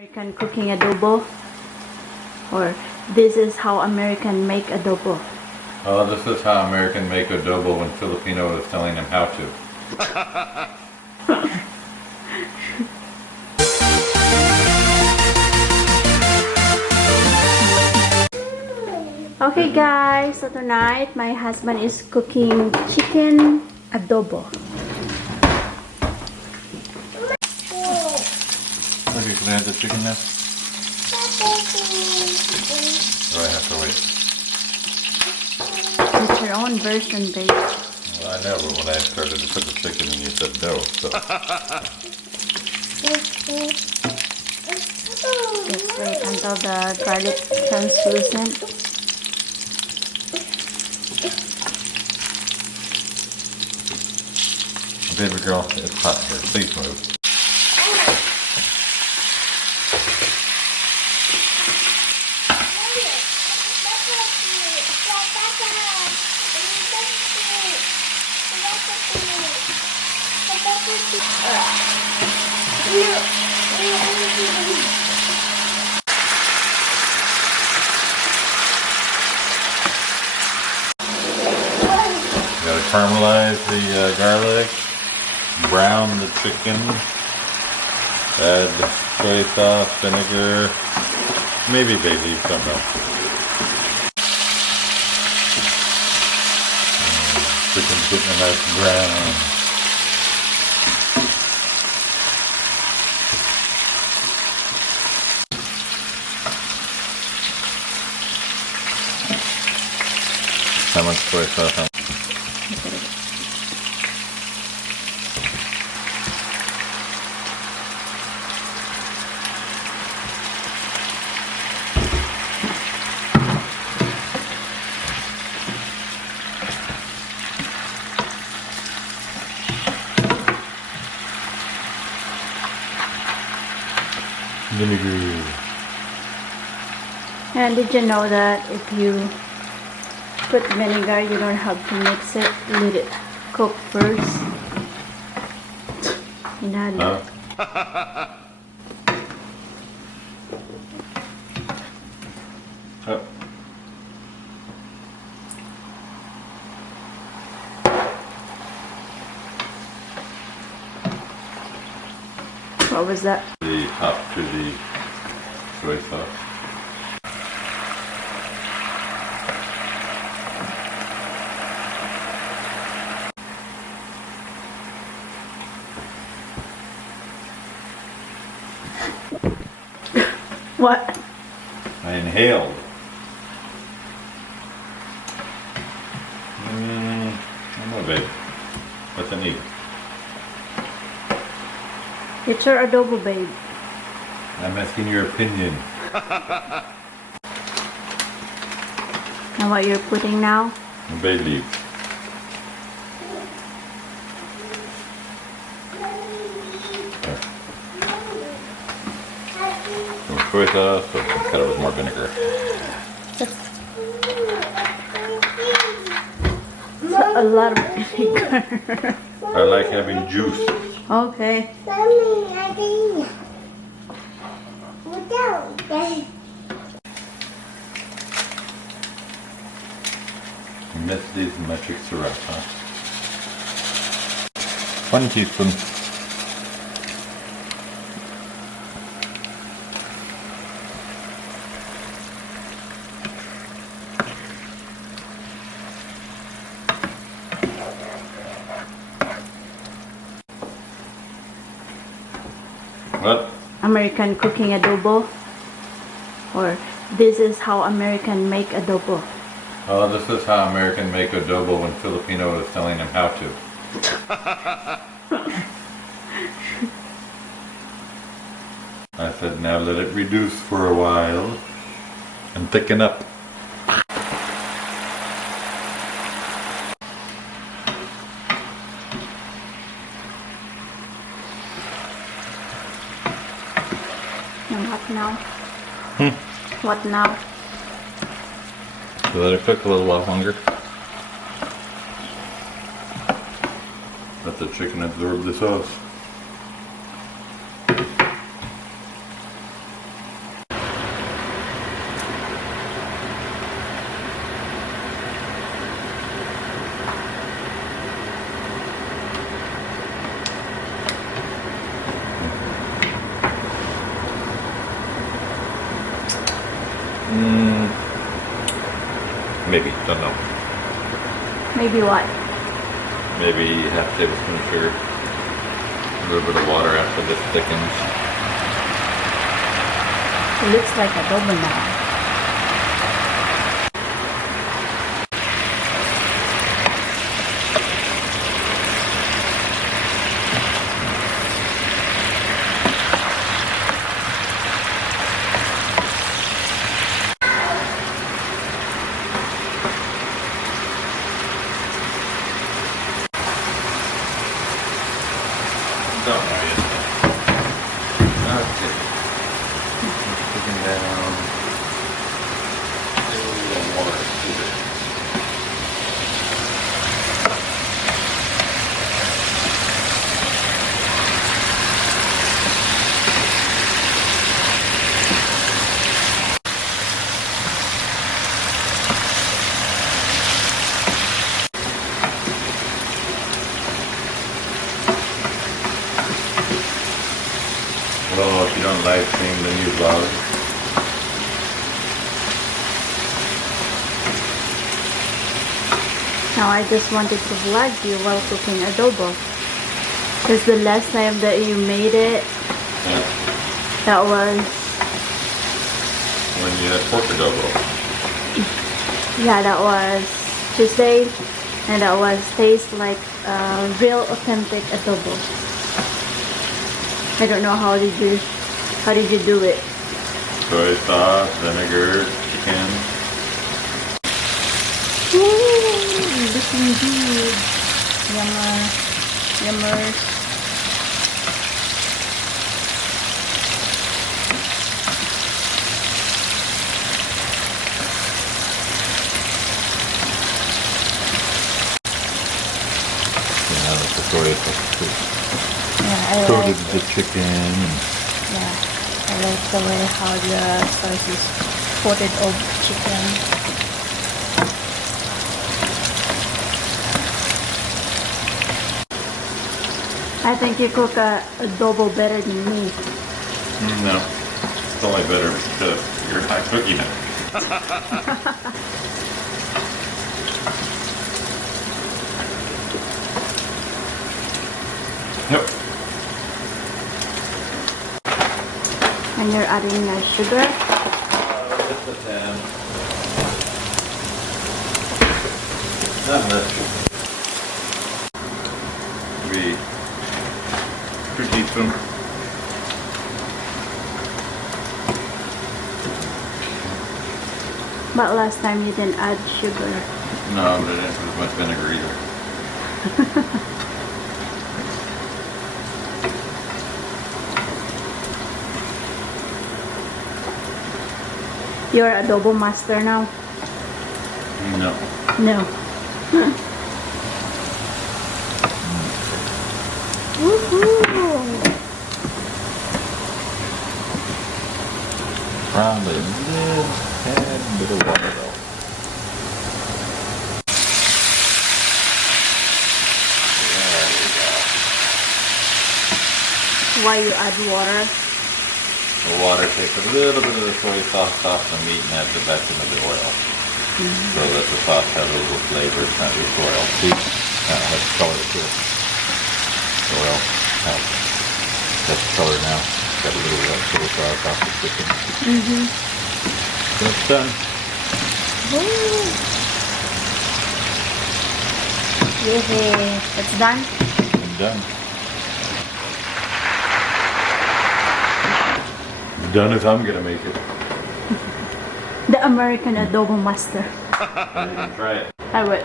American cooking adobo, or this is how American make adobo. Oh, this is how American make adobo when Filipino is telling them how to. Okay guys, so tonight my husband is cooking chicken adobo. Okay, can I have the chicken now? Or I have to wait? It's your own version, babe. Well, I know, but when I started to put the chicken in, you said no, so. Just wait until the garlic translucent. Baby girl, it's hot here. Please move. You gotta caramelize the garlic, brown the chicken, add soy sauce, vinegar, maybe bay leaves, don't know. Chicken's getting a nice brown. How much soy sauce? Vinegar. And did you know that if you put vinegar, you don't have to mix it, let it cook first? Huh? Oh. What was that? The top to the soy sauce. What? I inhaled. I don't know, babe. What's it need? It's your adobo, babe. I'm asking your opinion. And what you're putting now? Bay leaves. Some soy sauce, so cut it with more vinegar. That's a lot of vinegar. I like having juice. Okay. Miss these metric syrup, huh? 1 teaspoon. What? American cooking adobo, or this is how American make adobo. Oh, this is how American make adobo when Filipino is telling them how to. I said now let it reduce for a while and thicken up. And what now? What now? So let it cook a little while longer. Let the chicken absorb the sauce. Maybe, don't know. Maybe what? Maybe half tablespoon of sugar. A little bit of water after this thickens. It looks like adobo now. Don't worry. Okay. Cooking down. A little water to it. Oh, if you don't live stream the new vlog. Now I just wanted to vlog you while cooking adobo. Because the last time that you made it, Yeah. that was, When you had pork adobo. yeah, that was Tuesday, and that was taste like real authentic adobo. I don't know how did you do it? Soy sauce, vinegar, chicken. Ooh, looking good. Yummer, yummer. Yeah, that's the soy sauce too. Yeah, I Coated like the it. chicken. And Yeah, I like the way how the sauce is coated over chicken. I think you cook adobo better than me. no, it's only better because you're not cooking it. Yep. And you're adding sugar. Just a pan. Not much. Maybe 2 teaspoons. But last time you didn't add sugar. No, but it didn't put as much vinegar either. You're adobo master now? No. No. Woohoo! Probably a little tad bit of water though. There we go. Why you add water? The water takes a little bit of the soy sauce off the meat and adds it back into the oil. So that the sauce has a little flavor, it's not just oil. See? That has color to it. The oil has color now. Got a little of that soy sauce off the chicken. So it's done. Woo! Yay! It's done? I'm done. Done if I'm gonna make it. The American adobo master. I'm gonna try it. I would.